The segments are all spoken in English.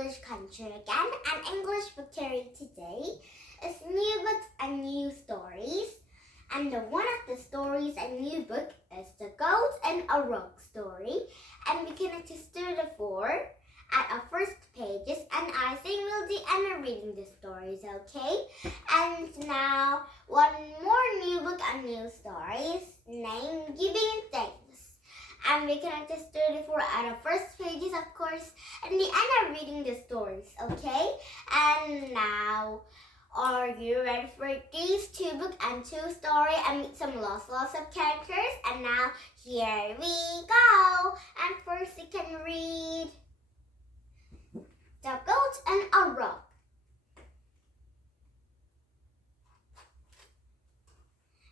English Country again, and English Vocabulary today is new books and new stories. And one of the stories and new book is The Goat and a Rock story. And we can just do the four at our first pages, and I think we'll be reading the stories, okay? And now one more new book and new stories named Giving Thanks. And we can just do the four at our first pages, of course, and the end of reading the stories, okay? And now, are you ready for these two books and two stories and meet some lots of characters? And now, here we go. And first you can read The Goat and a Rock.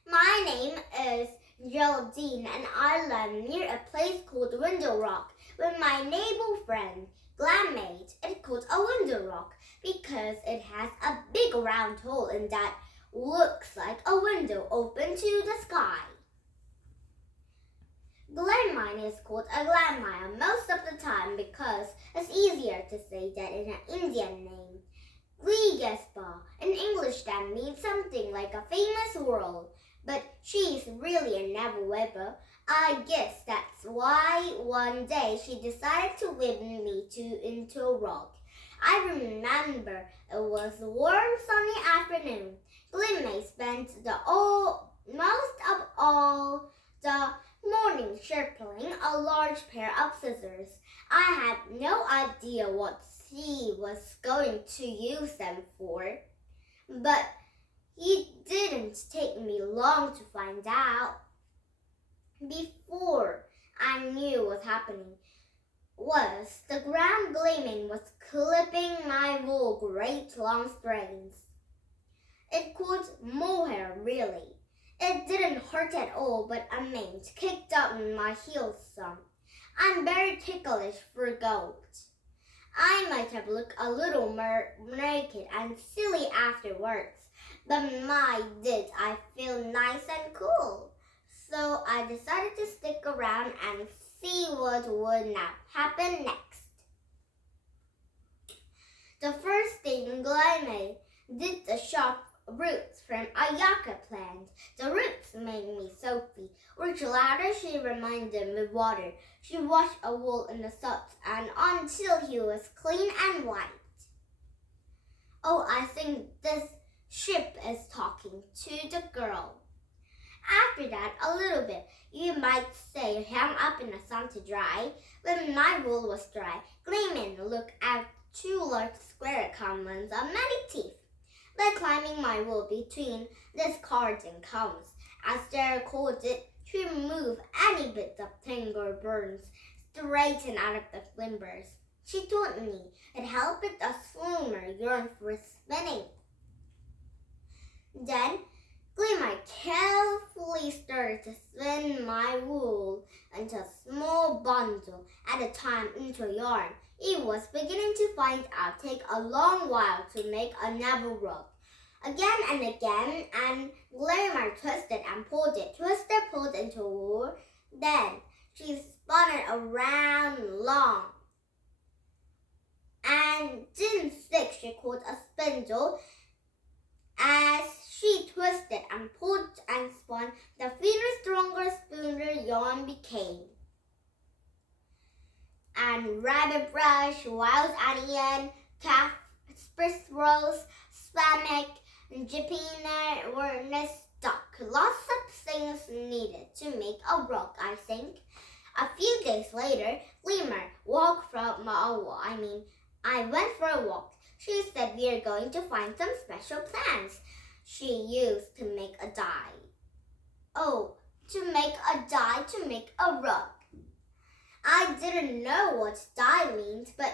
My name is Geraldine, and I live near a place called Window Rock with my neighbor friend Glammate. It's called a window rock because it has a big round hole in that looks like a window open to the sky. Glenmine is called a Glenmine most of the time because it's easier to say that in an Indian name. Gleegespa in English that means something like a famous world. But she's really a never weeper. I guess that's why one day she decided to whip me into a rock. I remember it was a warm sunny afternoon. Glimmy spent most of all the morning sharpening a large pair of scissors. I had no idea what she was going to use them for, but it didn't take me long to find out. Before I knew what happening was the ground gleaming was clipping my wool great long strands. It could mohair really. It didn't hurt at all, but a mint kicked up my heels some. I'm very ticklish for goat. I might have looked a little naked and silly afterwards. But my, did I feel nice and cool. So I decided to stick around and see what would now happen next. The first thing Glenmay did to chop roots from a yucca plant. The roots made me soapy, which later she reminded with water. She washed a wool in the salt and until he was clean and white. Oh, I think this ship is talking to the girl. After that, a little bit, you might say, hung up in the sun to dry. When my wool was dry, Gleeman looked at two large square commons of many teeth. By climbing my wool between these cords and combs, as they called it, to remove any bits of tangled burns straighten out of the flimbers. She told me it helped a swimmer yearn for spinning. Then, Glimmer carefully started to spin my wool into a small bundle at a time into a yarn. It was beginning to find out take a long while to make another rope. Again and again, and Glimmer twisted and pulled it, twisted, pulled into wool. Then, she spun it around long and didn't stick. She called a spindle. As she twisted and pulled and spun, the thinner, stronger, spoonier yarn became. And rabbit brush, wild onion, calf, spruce rose, spamhac, and jipina were stuck. Lots of things needed to make a rock, I think. A few days later, Glimmer I went for a walk. She said we are going to find some special plants she used to make a dye. Oh, to make a dye to make a rug. I didn't know what dye means, but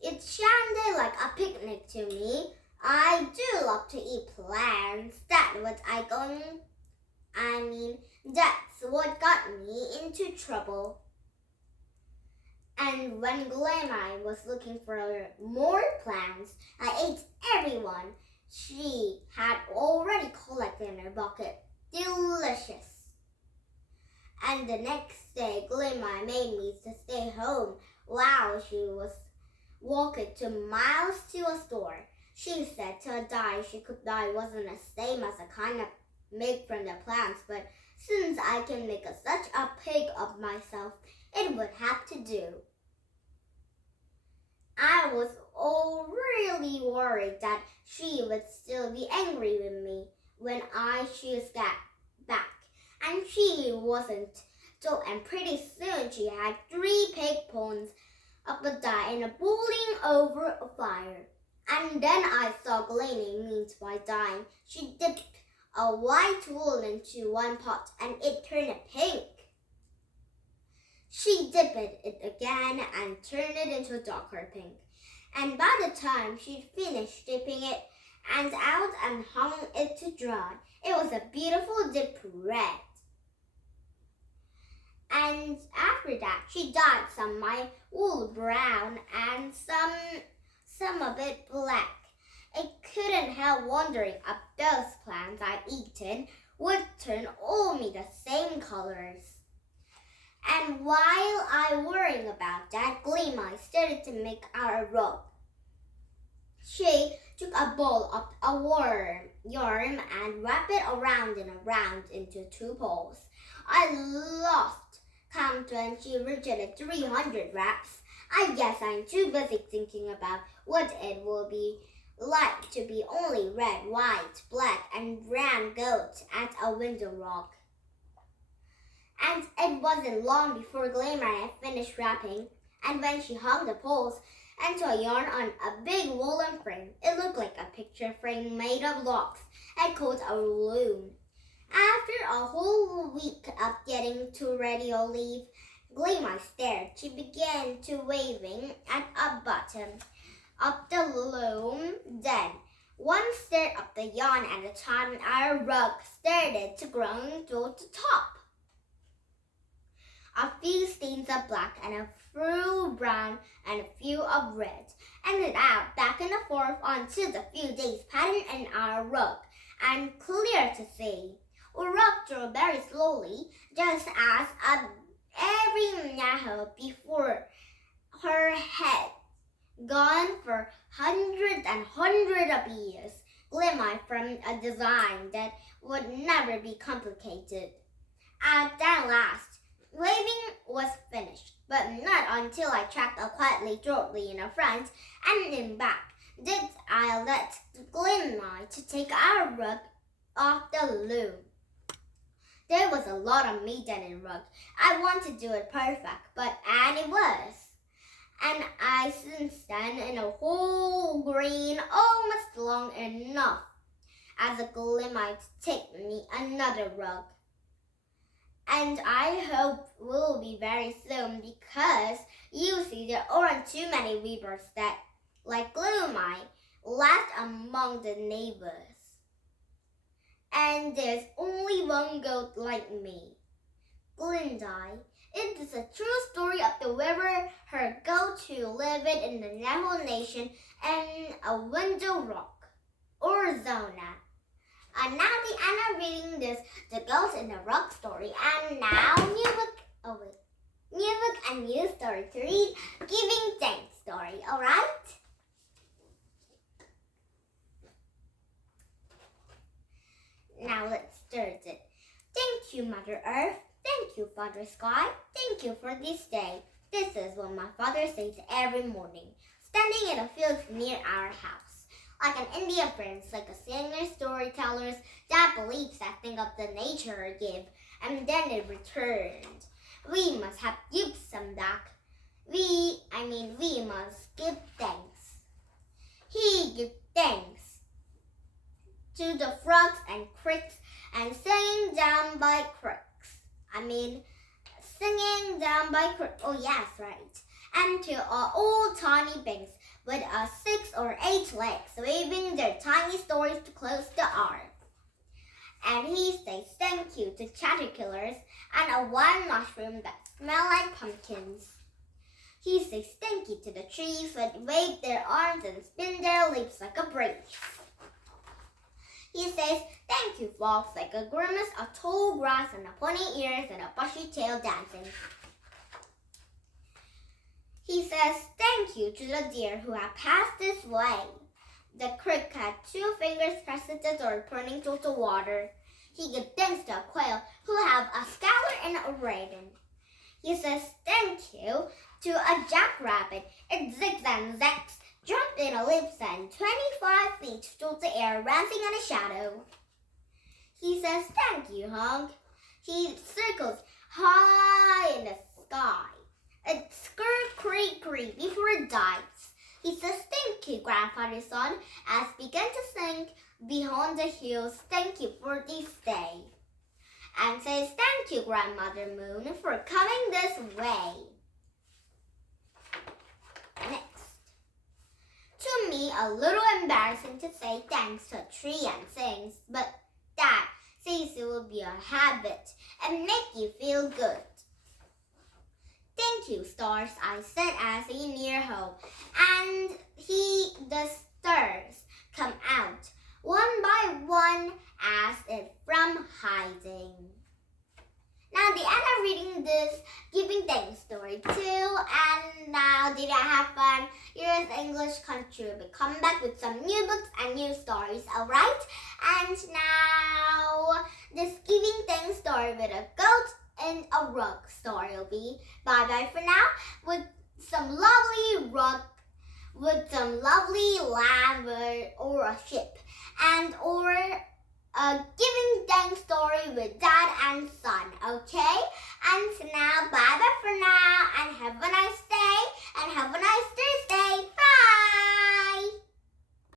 it sounded like a picnic to me. I do love to eat plants. That's what got me into trouble. And when Glamai was looking for more plants, I ate everyone she had already collected in her bucket. Delicious. And the next day, Glamai made me to stay home while she was walked 2 miles to a store. She said to a dye she could dye wasn't the same as the kind of made from the plants, but since I can make such a pig of myself, it would have to do. I was all really worried that she would still be angry with me when she got back, and she wasn't. So, and pretty soon she had 3 pig ponds of the dye and a boiling over a fire. And then I saw Glennie means by dyeing. She dipped a white wool into one pot and it turned pink. She dipped it again and turned it into a darker pink. And by the time she'd finished dipping it and out and hung it to dry, it was a beautiful deep red. And after that, she dyed some of my wool brown and some of it black. I couldn't help wondering if those plants I'd eaten would turn all me the same colors. And while I worrying about that, Gleameye started to make our rug. She took a ball of a yarn and wrapped it around and around into 2 poles. I lost count when she reached 300 wraps. I guess I'm too busy thinking about what it will be like to be only red, white, black, and brown goats at a window rock. And it wasn't long before Gleameye had finished wrapping, and when she hung the poles and a yarn on a big woolen frame, it looked like a picture frame made of logs and called a loom. After a whole week of getting to ready to leave, Gleameye stared. She began to waving at a bottom of the loom. Then one stared up the yarn at a time, and our rug started to grow to the top. A few stains of black and a few brown and a few of red, ended out back and forth until the few days pattern in our rug and clear to see. We rocked her very slowly, just as every now before her head, gone for hundreds and hundreds of years, Gleameye from a design that would never be complicated. At that last, waving was finished, but not until I checked quietly Georgely in the front and in back did I let Gleameye to take our rug off the loom. There was a lot of meat in the rug. I wanted to do it perfect, and it was. And I since then in a whole green almost long enough as a Gleameye to take me another rug. And I hope will be very soon because you see there aren't too many weavers that, like Gleameye, left among the neighbors. And there's only one goat like me. Gleameye. It is a true story of the weaver, her goat who lived in the Navajo Nation and a window rock, Arizona. And now the end of reading this, The Goat in the Rock story. And now new book and new story to read, Giving Thanks story, alright? Now let's start it. Thank you, Mother Earth. Thank you, Father Sky. Thank you for this day. This is what my father says every morning, standing in a field near our house. Like an Indian prince, like a singer, storytellers that believes that thing of the nature give, and then it returned. We must have give some back. We must give thanks. He give thanks to the frogs and creeks and singing down by creeks. Singing down by creeks. Oh yes, right. And to our old tiny banks with 6 or 8 legs, waving their tiny stories to close the earth. And he says thank you to caterpillars and a wild mushroom that smell like pumpkins. He says thank you to the trees that wave their arms and spin their leaves like a brace. He says thank you frogs like a grimace, a tall grass and a pointy ears and a bushy tail dancing. He says thank thank you to the deer who have passed this way. The crick had 2 fingers pressed at the door, pointing to the water. He gives thanks to a quail who have a scalar and a raven. He says thank you to a jackrabbit. It zigs and zags, jumped in a leaps and 25 feet through the air, dancing in a shadow. He says thank you, Hunk. He circles high in the sky. It scurry before it dies. He says thank you, Grandfather Sun, as began to sing behind the hills, thank you for this day. And says thank you, Grandmother Moon, for coming this way. Next. To me, a little embarrassing to say thanks to a tree and things, but Dad says it will be a habit and make you feel good. Thank you, stars, I said as he near home, and the stars come out, one by one, as if from hiding. Now, the end of reading this Giving Thanks story too, and now did I have fun? Here's English Country. We'll come back with some new books and new stories, alright? And now, this Giving Thanks story with a goat and a rug story will be bye-bye for now, with some lovely rug, with some lovely land or a ship, and or a Giving Thanks story with Dad and Son, okay? And now, bye-bye for now, and have a nice day, and have a nice Thursday.